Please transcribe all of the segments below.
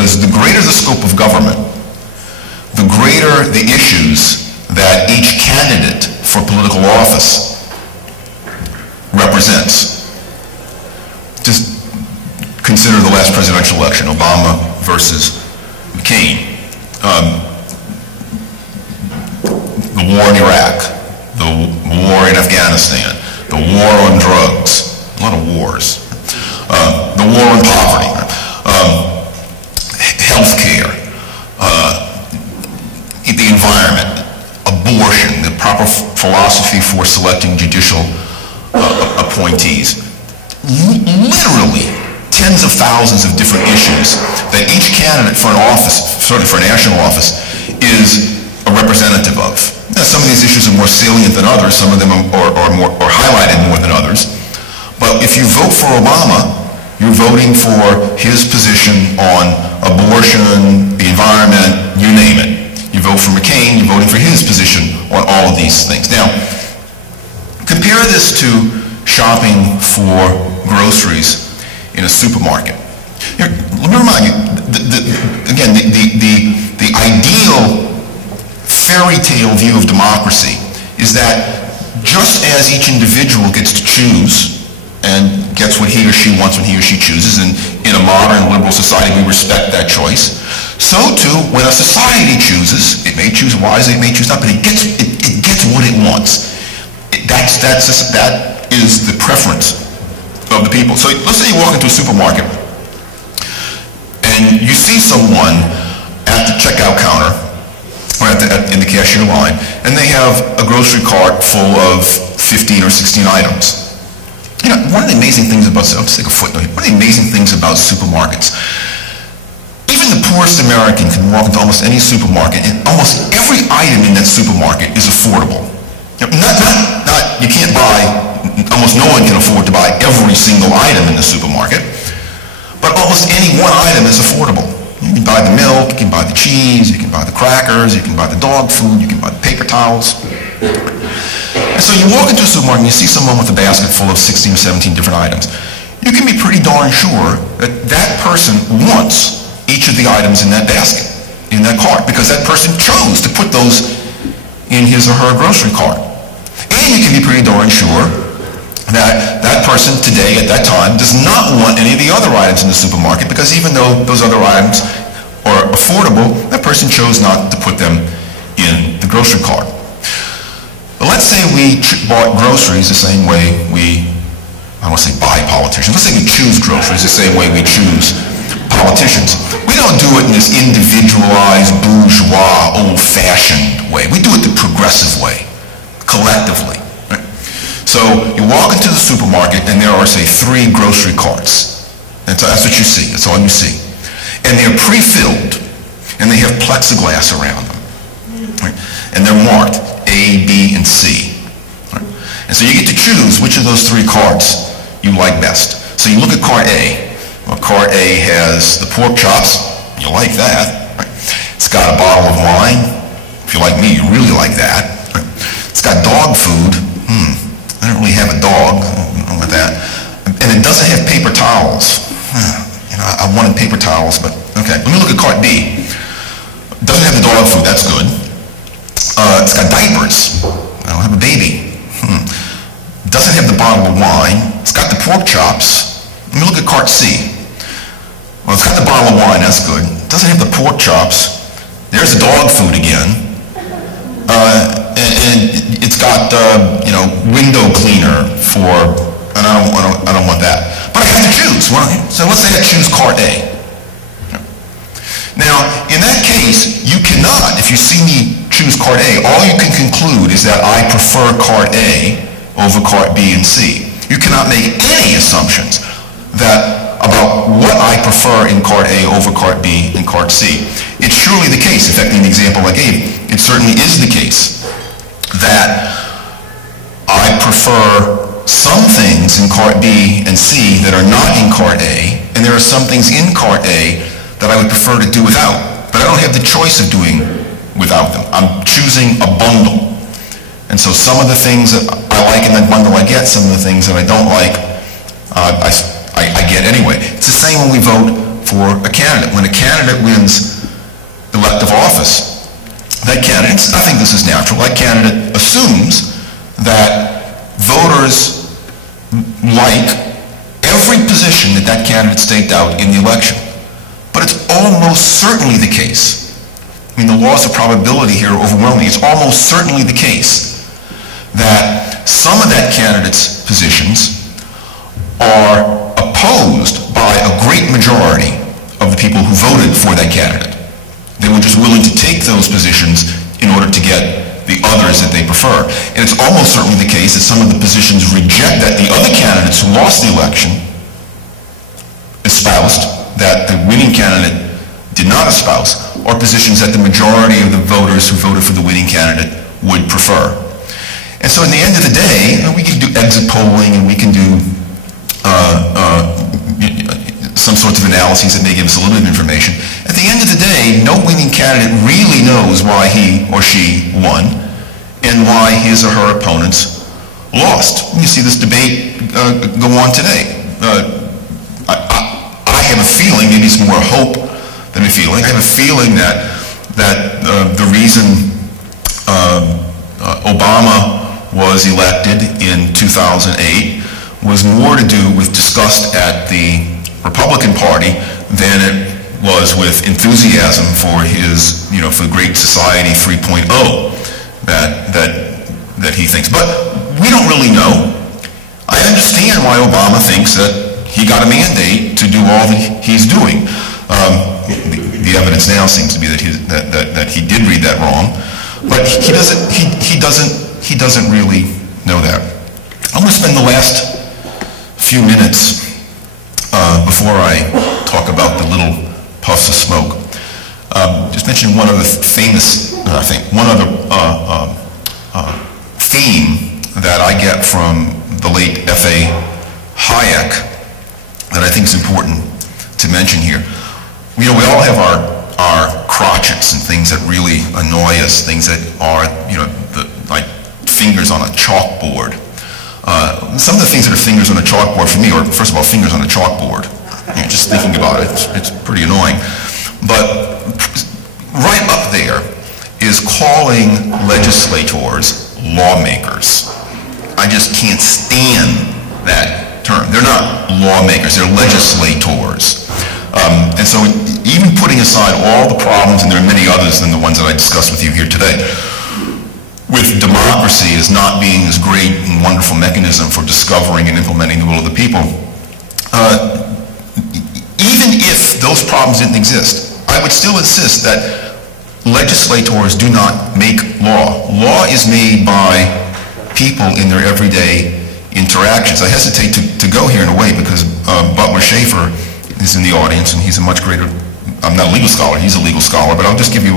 because the greater the scope of government, the greater the issues that each candidate for political office represents. Just consider the last presidential election, Obama versus McCain. The war in Iraq, the war in Afghanistan, the war on drugs, a lot of wars, the war on poverty, health care, the environment, abortion, the proper philosophy for selecting judicial appointees. Literally tens of thousands of different issues that each candidate for an office, certainly for a national office, is a representative of. Now, some of these issues are more salient than others, some of them are highlighted more than others. But if you vote for Obama, you're voting for his position on abortion, the environment, you name it. You vote for McCain, you're voting for his position on all of these things. Now, compare this to shopping for groceries in a supermarket. Here, let me remind you, the ideal fairy tale view of democracy is that just as each individual gets to choose and gets what he or she wants when he or she chooses, and in a modern liberal society we respect that choice, so too when a society chooses, it may choose wisely, it may choose not, but it gets what it wants. That is the preference of the people. So let's say you walk into a supermarket and you see someone at the checkout counter or in the cashier line, and they have a grocery cart full of 15 or 16 items. You know, one of the amazing things about, I'll just take a footnote here, one of the amazing things about supermarkets, even the poorest American can walk into almost any supermarket, and almost every item in that supermarket is affordable. You know, you can't buy, almost no one can afford to buy every single item in the supermarket, but almost any one item is affordable. You can buy the milk, you can buy the cheese, you can buy the crackers, you can buy the dog food, you can buy the paper towels. And so you walk into a supermarket and you see someone with a basket full of 16 or 17 different items. You can be pretty darn sure that that person wants each of the items in that basket, in that cart, because that person chose to put those in his or her grocery cart. And you can be pretty darn sure that that person today, at that time, does not want any of the other items in the supermarket, because even though those other items are affordable, that person chose not to put them in the grocery cart. But let's say we bought groceries the same way we, I don't want to say buy politicians, let's say we choose groceries the same way we choose politicians. We don't do it in this individualized, bourgeois, old-fashioned way. We do it the progressive way, collectively. Right? So you walk into the supermarket and there are, say, 3 grocery carts. And so that's what you see. That's all you see. And they're pre-filled, and they have plexiglass around them. Right? And they're marked A, B, and C. Right? And so you get to choose which of those 3 carts you like best. So you look at cart A. Well, cart A has the pork chops. You like that. Right? It's got a bottle of wine. If you're like me, you really like that. Right? It's got dog food. I don't really have a dog. I don't want that. And it doesn't have paper towels. You know, I wanted paper towels, but okay. Let me look at cart B. It doesn't have the dog food. That's good. It's got diapers. I don't have a baby. Doesn't have the bottle of wine. It's got the pork chops. Let me look at cart C. Well, it's got the bottle of wine. That's good. It doesn't have the pork chops. There's the dog food again. And it's got, you know, window cleaner for, and I don't want that. But I have to choose. Well, so let's say I choose cart A. Now, in that case, you cannot, if you see me choose cart A, all you can conclude is that I prefer cart A over cart B and C. You cannot make any assumptions about what I prefer in cart A over cart B and cart C. It's surely the case, in fact, in the example I gave, it certainly is the case that I prefer some things in cart B and C that are not in cart A, and there are some things in cart A that I would prefer to do without, but I don't have the choice of doing without them. I'm choosing a bundle. And so some of the things that I like in that bundle I get, some of the things that I don't like, I get anyway. It's the same when we vote for a candidate. When a candidate wins elective office, that candidate, I think this is natural, that candidate assumes that voters like every position that that candidate staked out in the election. But it's almost certainly the case. I mean, the laws of probability here are overwhelming. It's almost certainly the case that some of that candidate's positions are opposed by a great majority of the people who voted for that candidate. They were just willing to take those positions in order to get the others that they prefer. And it's almost certainly the case that some of the positions that the other candidates who lost the election espoused, that the winning candidate did not espouse, or positions that the majority of the voters who voted for the winning candidate would prefer. And so in the end of the day, we can do exit polling and we can do some sorts of analyses that may give us a little bit of information. At the end of the day, no winning candidate really knows why he or she won and why his or her opponents lost. You see this debate go on today. I have a feeling, maybe it's more hope than a feeling, I have a feeling that the reason Obama was elected in 2008 was more to do with disgust at the Republican Party than it was with enthusiasm for his, for Great Society 3.0 that he thinks. But we don't really know. I understand why Obama thinks that he got a mandate to do all that he's doing. The evidence now seems to be that he did read that wrong, but he doesn't really know that. I'm going to spend the last few minutes before I talk about the little puffs of smoke. Just mention one other famous, one other theme that I get from the late F.A. Hayek that I think is important to mention here. We all have our crotchets and things that really annoy us, things that are, like fingers on a chalkboard. Some of the things that are fingers on a chalkboard for me are, first of all, fingers on a chalkboard. Just thinking about it, it's pretty annoying. But right up there is calling legislators lawmakers. I just can't stand that term. They're not lawmakers, they're legislators. And so even putting aside all the problems, and there are many others than the ones that I discussed with you here today, with democracy as not being this great and wonderful mechanism for discovering and implementing the will of the people, even if those problems didn't exist, I would still insist that legislators do not make law. Law is made by people in their everyday interactions. I hesitate to go here in a way because Butler Schaefer is in the audience, and he's a much greater, I'm not a legal scholar, he's a legal scholar, but I'll just give you...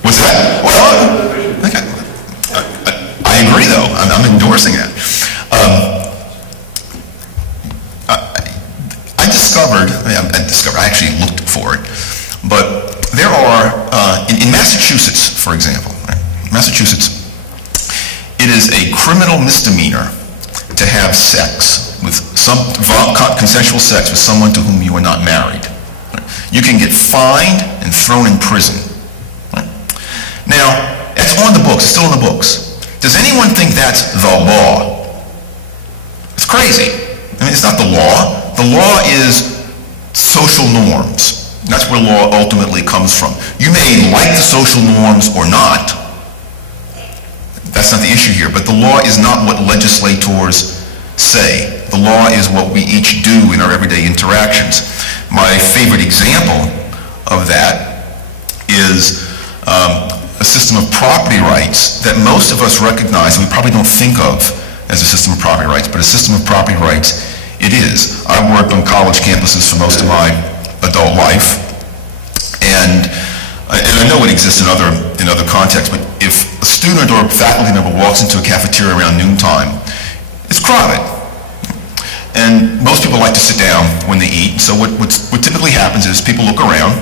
What's that? Well, okay. I agree, though. I'm endorsing that. I actually looked for it, but there are, in Massachusetts, for example, right? Massachusetts, it is a criminal misdemeanor to have sex with consensual sex with someone to whom you are not married. Right? You can get fined and thrown in prison. Right? Now, that's on the books, it's still in the books. Does anyone think that's the law? It's crazy. I mean, it's not the law. The law is social norms. That's where law ultimately comes from. You may like the social norms or not. That's not the issue here. But the law is not what legislators say. The law is what we each do in our everyday interactions. My favorite example of that is a system of property rights that most of us recognize and we probably don't think of as a system of property rights, but a system of property rights it is. I worked on college campuses for most of my adult life, and I know it exists in other contexts, but if a student or a faculty member walks into a cafeteria around noontime, it's crowded. And most people like to sit down when they eat, so what typically happens is people look around,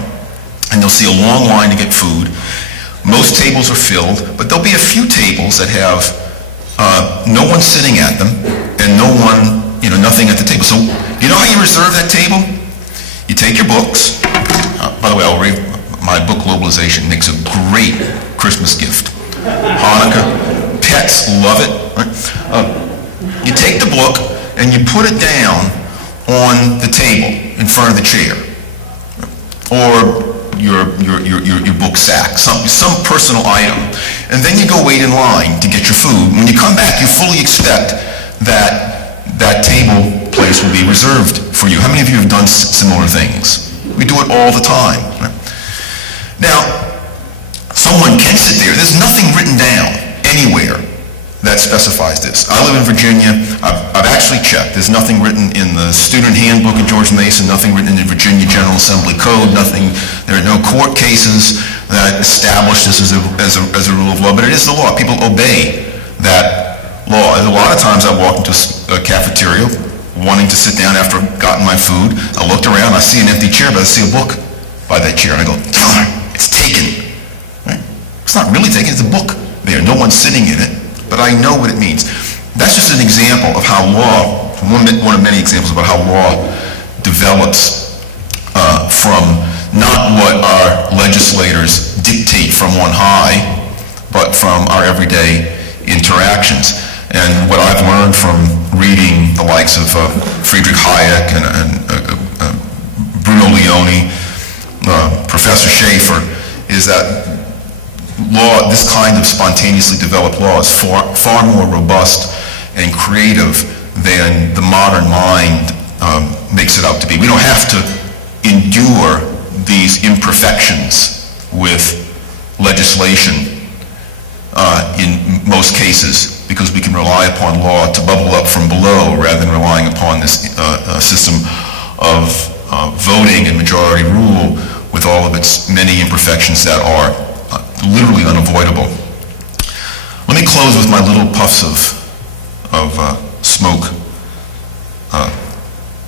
and they'll see a long line to get food. Most tables are filled, but there'll be a few tables that have no one sitting at them, and nothing at the table. So you know how you reserve that table? You take your books. By the way, I'll read my book, Globalization, makes a great Christmas gift. Hanukkah, pets love it. Right? You take the book and you put it down on the table in front of the chair, or your book sack, some personal item, and then you go wait in line to get your food. When you come back, you fully expect that table place will be reserved for you. How many of you have done similar things? We do it all the time. Right? Now, someone can sit there. There's nothing written down anywhere that specifies this. I live in Virginia. I've actually checked. There's nothing written in the student handbook of George Mason, nothing written in the Virginia General Assembly Code, nothing. There are no court cases that establish this as a rule of law, but it is the law. People obey that law. And a lot of times I walk into a cafeteria wanting to sit down after I've gotten my food. I looked around, I see an empty chair, but I see a book by that chair, and I go, darn, it's taken. Right? It's not really taken, it's a book there. No one's sitting in it, but I know what it means. That's just an example of how law, one of many examples about how law develops from not what our legislators dictate from on high, but from our everyday interactions. And what I've learned from reading the likes of Friedrich Hayek and Bruno Leone, Professor Schaefer, is that law, this kind of spontaneously developed law, is far more robust and creative than the modern mind makes it out to be. We don't have to endure these imperfections with legislation in most cases, because we can rely upon law to bubble up from below rather than relying upon this system of voting and majority rule with all of its many imperfections that are literally unavoidable. Let me close with my little puffs of smoke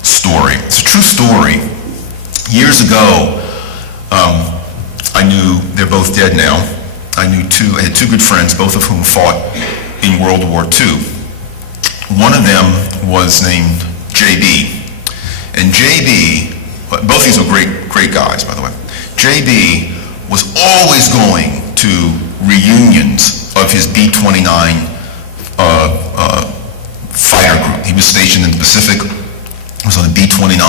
story. It's a true story. Years ago, I knew, they're both dead now, I had two good friends, both of whom fought in World War II. One of them was named JB. And JB, both these were great guys, by the way. JB was always going to reunions of his B-29 fighter group. He was stationed in the Pacific. He was on the B-29,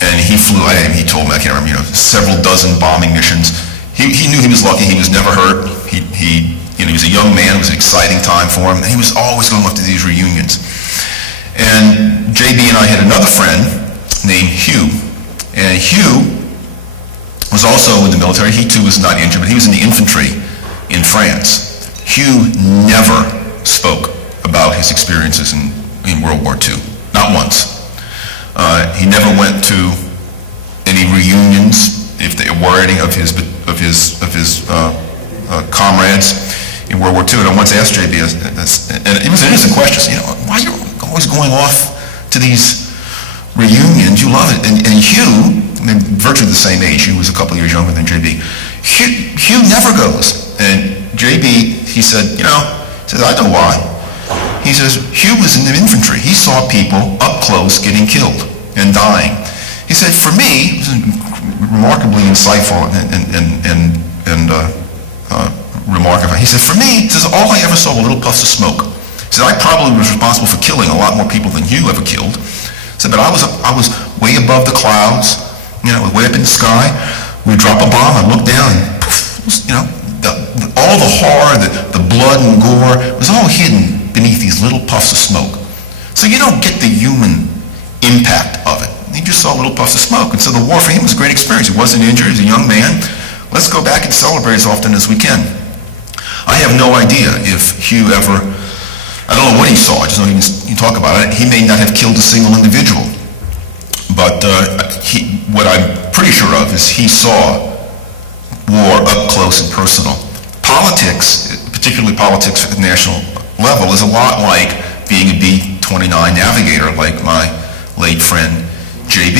and he flew, he told me, I can't remember, several dozen bombing missions. He knew he was lucky. He was never hurt. He was a young man. It was an exciting time for him. And he was always going off to these reunions. And JB and I had another friend named Hugh. And Hugh was also in the military. He too was not injured, but he was in the infantry in France. Hugh never spoke about his experiences in World War II. Not once. He never went to any reunions, if there were any, of his comrades in World War II. And I once asked JB, and it was an innocent question, why are you always going off to these reunions? You love it. And Hugh, they're virtually the same age. Hugh was a couple of years younger than JB. Hugh never goes. And JB, he said, I know why. He says, Hugh was in the infantry. He saw people up close getting killed and dying. He said, for me, it was remarkably insightful and remarkable. He said, for me, he says, all I ever saw were little puffs of smoke. He said, I probably was responsible for killing a lot more people than Hugh ever killed. He said, but I was way above the clouds, way up in the sky. We'd drop a bomb, I'd look down, and poof, all the horror, the blood and gore was all hidden beneath these little puffs of smoke. So you don't get the human impact of it. He just saw little puffs of smoke. And so the war for him was a great experience. He wasn't injured, he was a young man. Let's go back and celebrate as often as we can. I have no idea if Hugh ever, I don't know what he saw, I just don't even talk about it. He may not have killed a single individual. But what I'm pretty sure of is he saw war up close and personal. Politics, particularly politics at the national level, is a lot like being a B-29 navigator, like my late friend JB.